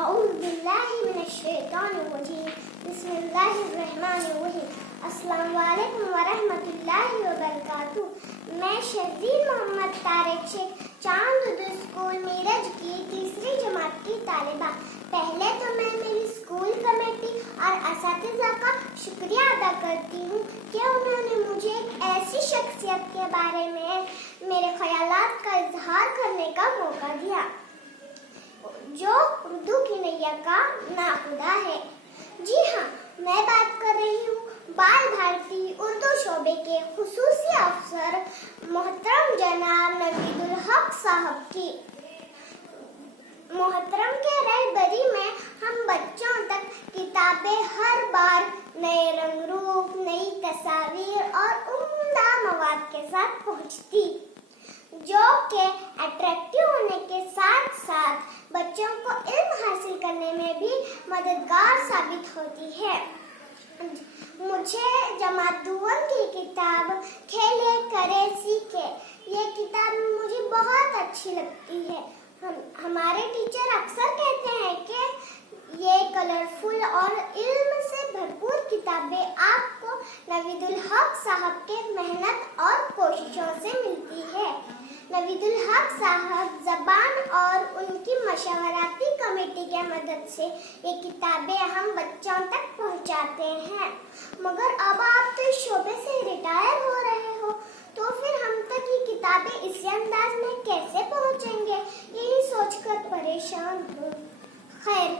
اعوذ باللہ من الشیطان الرجیم بسم اللہ الرحمن الرحیم السلام علیکم ورحمۃ اللہ وبرکاتہ. میں شہزین محمد طارق شیخ چاند اردو اسکول میرج کی تیسری جماعت کی طالبہ. پہلے تو میں میری اسکول کمیٹی اور اساتذہ کا شکریہ ادا کرتی ہوں کہ انہوں نے مجھے ایک ایسی شخصیت کے بارے میں میرے خیالات کا اظہار کرنے کا موقع دیا جو اردو کی نیا کا ناخدا ہے. جی ہاں، میں بات کر رہی ہوں بال بھارتی اردو شعبے کے خصوصی افسر محترم جناب نوید الحق صاحب کی. محترم کے رہبری میں ہم بچوں تک کتابیں ہر بار نئے رنگ روپ، نئی تصاویر اور عمدہ مواد کے ساتھ پہنچتی، جو کہ اٹریکٹیو ہونے کے ساتھ ساتھ بچوں کو علم حاصل کرنے میں بھی مددگار ثابت ہوتی ہے. مجھے جماعت دوم کی کتاب کھیلے کرے سیکھے، یہ کتاب مجھے بہت اچھی لگتی ہے. ہمارے ٹیچر اکثر کہتے ہیں کہ یہ کلرفل اور علم سے بھرپور کتابیں آپ کو نوید الحق صاحب کے محنت اور کوششوں سے ملتی ہے. نوید الحق صاحب زبان اور ان کی مشاورتی کمیٹی کی مدد سے یہ کتابیں ہم بچوں تک پہنچاتے ہیں. مگر اب آپ تو اس شعبے سے ریٹائر ہو رہے ہو، تو پھر ہم تک یہ کتابیں اسی انداز میں کیسے پہنچیں گے، یہی سوچ کر پریشان ہوں. خیر،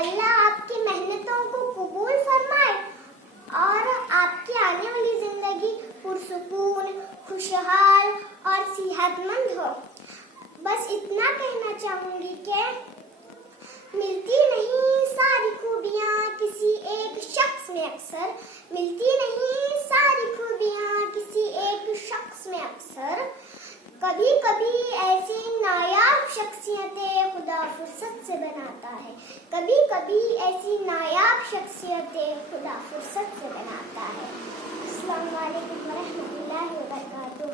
اللہ آپ کی محنتوں کو قبول فرمائے اور آپ کی آنے والی زندگی پرسکون، خوشحال اور صحت مند ہو. بس اتنا کہنا چاہوں گی کہ ملتی نہیں ساری خوبیاں کسی ایک شخص میں اکثر، ملتی نہیں ساری خوبیاں کسی ایک شخص میں اکثر. کبھی کبھی ایسی نایاب شخصیتیں خدا فرصت سے بناتا ہے، کبھی کبھی ایسی نایاب شخصیتیں خدا فرصت سے بناتا ہے. السلام علیکم ورحمۃ اللہ وبرکاتہ.